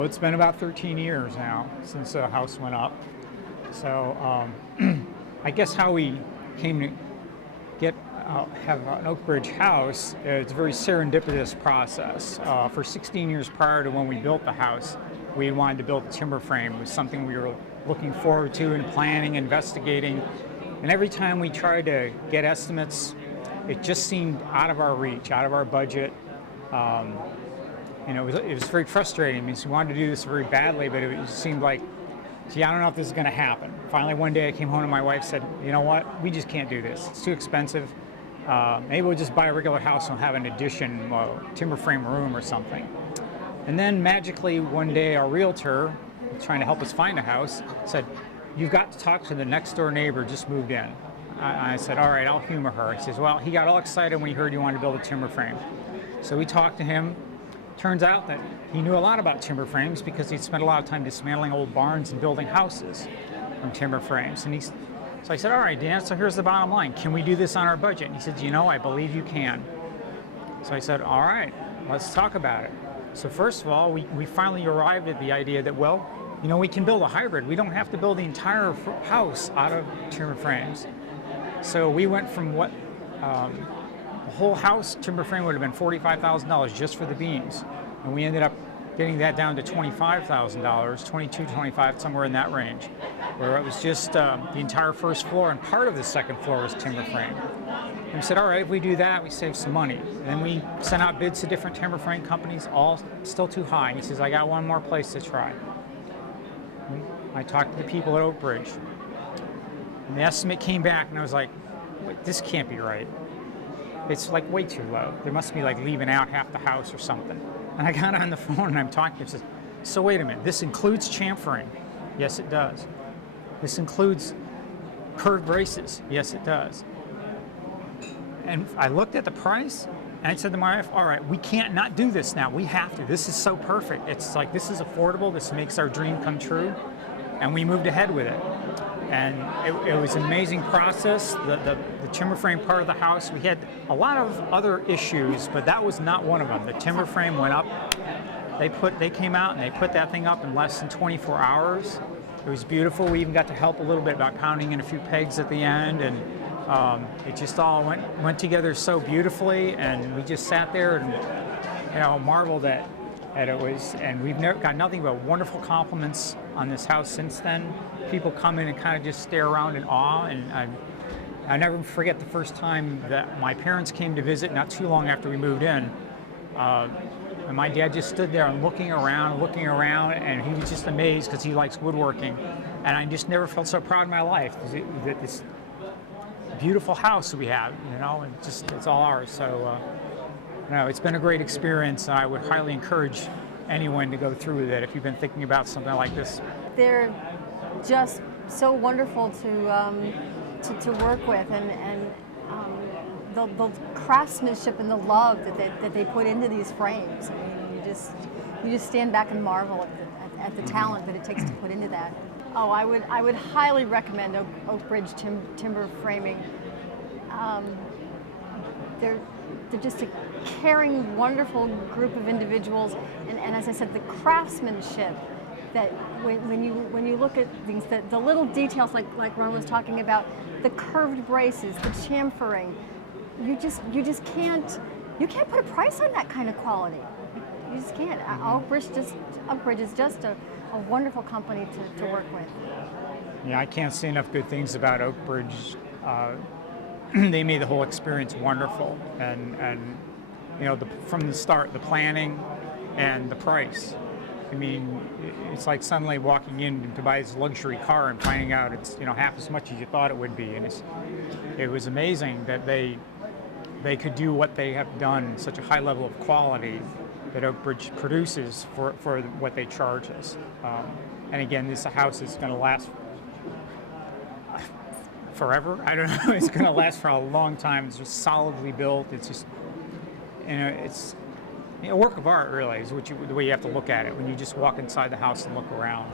It's been about 13 years now since the house went up. So I guess how we came to have an Oakbridge house, it's a very serendipitous process. For 16 years prior to when we built the house, we wanted to build a timber frame. It was something we were looking forward to and planning, investigating. And every time we tried to get estimates, it just seemed out of our reach, out of our budget. It was very frustrating because we wanted to do this very badly, but it seemed like, gee, I don't know if this is going to happen. Finally, one day I came home and my wife said, you know what, we just can't do this. It's too expensive. Maybe we'll just buy a regular house and have an addition, timber frame room or something. And then magically one day our realtor, trying to help us find a house, said, you've got to talk to the next door neighbor, just moved in. I said, all right, I'll humor her. He says, well, he got all excited when he heard you wanted to build a timber frame. So we talked to him. Turns out that he knew a lot about timber frames because he'd spent a lot of time dismantling old barns and building houses from timber frames. So I said, all right, Dan, so here's the bottom line. Can we do this on our budget? And he said, I believe you can. So I said, all right, let's talk about it. So first of all, we finally arrived at the idea that, we can build a hybrid. We don't have to build the entire house out of timber frames. So we went from what the whole house timber frame would have been $45,000 just for the beams. And we ended up getting that down to $25,000, $22,000, $25,000, somewhere in that range, where it was just the entire first floor and part of the second floor was timber frame. And we said, all right, if we do that, we save some money. And then we sent out bids to different timber frame companies, all still too high. And he says, I got one more place to try. I talked to the people at Oakbridge. And the estimate came back and I was like, this can't be right. It's like way too low. There must be like leaving out half the house or something. And I got on the phone and I'm talking to him and says, so wait a minute, this includes chamfering? Yes, it does. This includes curved braces? Yes, it does. And I looked at the price and I said to my wife, all right, we can't not do this now. We have to. This is so perfect. It's like, this is affordable. This makes our dream come true. And we moved ahead with it. And it was an amazing process. The timber frame part of the house, we had a lot of other issues, but that was not one of them. The timber frame went up. They came out and they put that thing up in less than 24 hours. It was beautiful. We even got to help a little bit about pounding in a few pegs at the end, and it just all went together so beautifully. And we just sat there and marveled at it was. And we've got nothing but wonderful compliments on this house since then. People come in and kind of just stare around in awe, and I never forget the first time that my parents came to visit, not too long after we moved in, and my dad just stood there and looking around, and he was just amazed because he likes woodworking, and I just never felt so proud in my life that this beautiful house we have, and it's all ours. So, it's been a great experience, and I would highly encourage anyone to go through with it if you've been thinking about something like this. They're just so wonderful to work with, and the craftsmanship and the love that they put into these frames. I mean, you just stand back and marvel at the talent that it takes to put into that. Oh, I would highly recommend Oakbridge Timber Framing. They're just a caring, wonderful group of individuals, and as I said, the craftsmanship that when you look at things, the little details like Ron was talking about, the curved braces, the chamfering, you just can't put a price on that kind of quality. You just can't. Oakbridge is just a wonderful company to work with. Yeah, I can't say enough good things about Oakbridge. They made the whole experience wonderful, and from the start, the planning and the price. I mean, it's like suddenly walking in to buy this luxury car and finding out it's half as much as you thought it would be, and it was amazing that they could do what they have done, such a high level of quality that Oakbridge produces for what they charge us. And again, this house is going to last forever. I don't know. It's going to last for a long time. It's just solidly built. It's just, it's a work of art, really, is the way you have to look at it when you just walk inside the house and look around.